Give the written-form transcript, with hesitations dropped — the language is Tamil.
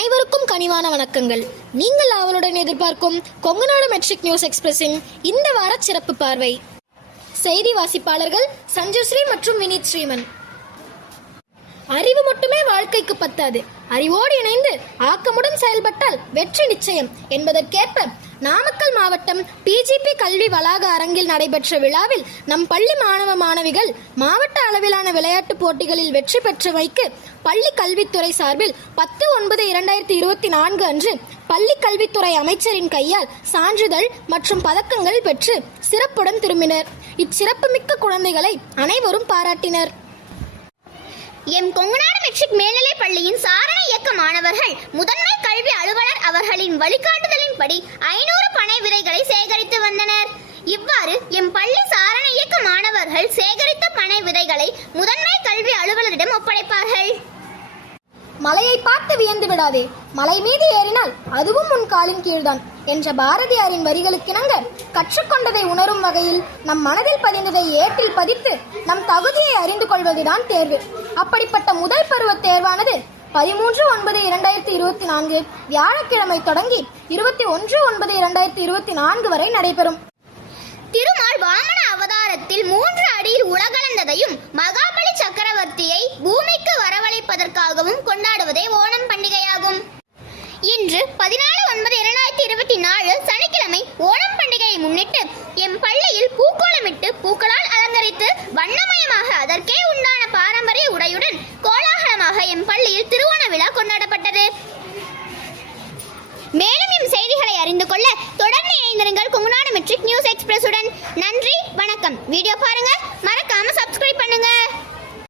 அனைவருக்கும் கனிவான வணக்கங்கள். நீங்கள் அவளுடன் எதிர்பார்க்கும் கொங்குநாடு மெட்ரிக் நியூஸ் எக்ஸ்பிரஸின் இந்த வார சிறப்பு பார்வை. செய்தி வாசிப்பாளர்கள் சஞ்சுஸ்ரீ மற்றும் வினித் ஸ்ரீமன். அறிவு மட்டுமே வாழ்க்கைக்கு பத்தாது, அறிவோடு இணைந்து ஆக்கமுடன் செயல்பட்டால் வெற்றி நிச்சயம் என்பதற்கேற்ப நாமக்கல் மாவட்டம் பிஜிபி கல்வி வளாக அரங்கில் நடைபெற்ற விழாவில் நம் பள்ளி மாணவ மாணவிகள் மாவட்ட அளவிலான விளையாட்டுப் போட்டிகளில் வெற்றி பெற்றமைக்கு பள்ளி கல்வித்துறை சார்பில் 10/9/2024 அன்று பள்ளி கல்வித்துறை அமைச்சரின் கையால் சான்றிதழ் மற்றும் பதக்கங்கள் பெற்று சிறப்புடன் திரும்பினர். இச்சிறப்புமிக்க குழந்தைகளை அனைவரும் பாராட்டினர். எம் கொங்குநாடு மெட்ரிக் மேல்நிலைப் பள்ளியின் சாரண இயக்க மாணவர்கள் முதன்மை கல்வி அலுவலர் அவர்களின் வழிகாட்டுதலின்படி 500 பனை விதைகளை சேகரித்து வந்தனர். இவ்வாறு எம் பள்ளி சாரண இயக்க மாணவர்கள் சேகரித்த பனை விதைகளை முதன்மை கல்வி அலுவலரிடம் ஒப்படைப்பார்கள். மலையை பார்த்து வியந்து விடாதே, மலை மீது ஏறினால் அதுவும் உன் காலின் கீழ்தான் என்ற பாரதியாரின் வரிகளுக்கிணங்க கற்றுக்கொண்டதை உணரும் வகையில் நம் மனதில் பதிந்ததை ஏட்டில் பதித்து நம் தகுதியை அறிந்து கொள்வதுதான் தேர்வு. அப்படிப்பட்ட முதல் பருவ தேர்வானது 13/9/2024 வியாழக்கிழமை தொடங்கி 21/9/2024 வரை நடைபெறும். திருமால் வாமன அவதாரத்தில் 3 அடியில் உலகளந்ததையும் மகாபலி சக்கரவர்த்தியை பூமிக்கு வரவழைப்பதற்காகவும் கொண்டாடுவதே ஓணம் பண்டிகையாகும். இன்று 14/9/2024 சனிக்கிழமை ஓணம் பண்டிகையை முன்னிட்டு எம் பள்ளியில் பூக்கோளமிட்டு பூக்களால் அலங்கரித்து வண்ணமயமாக அதற்கே உண்டான பாரம்பரிய உடையுடன் கோலாகலமாக எம் பள்ளியில் திருவோண விழா கொண்டாடப்பட்டது. மேலும் எம் செய்திகளை அறிந்து கொள்ள தொடர்ந்து இணைந்திருங்கள் கொங்குநாடு மெட்ரிக் நியூஸ் எக்ஸ்பிரஸுடன். நன்றி, வணக்கம். வீடியோ பாருங்க, மறக்காம சப்ஸ்கிரைப் பண்ணுங்க.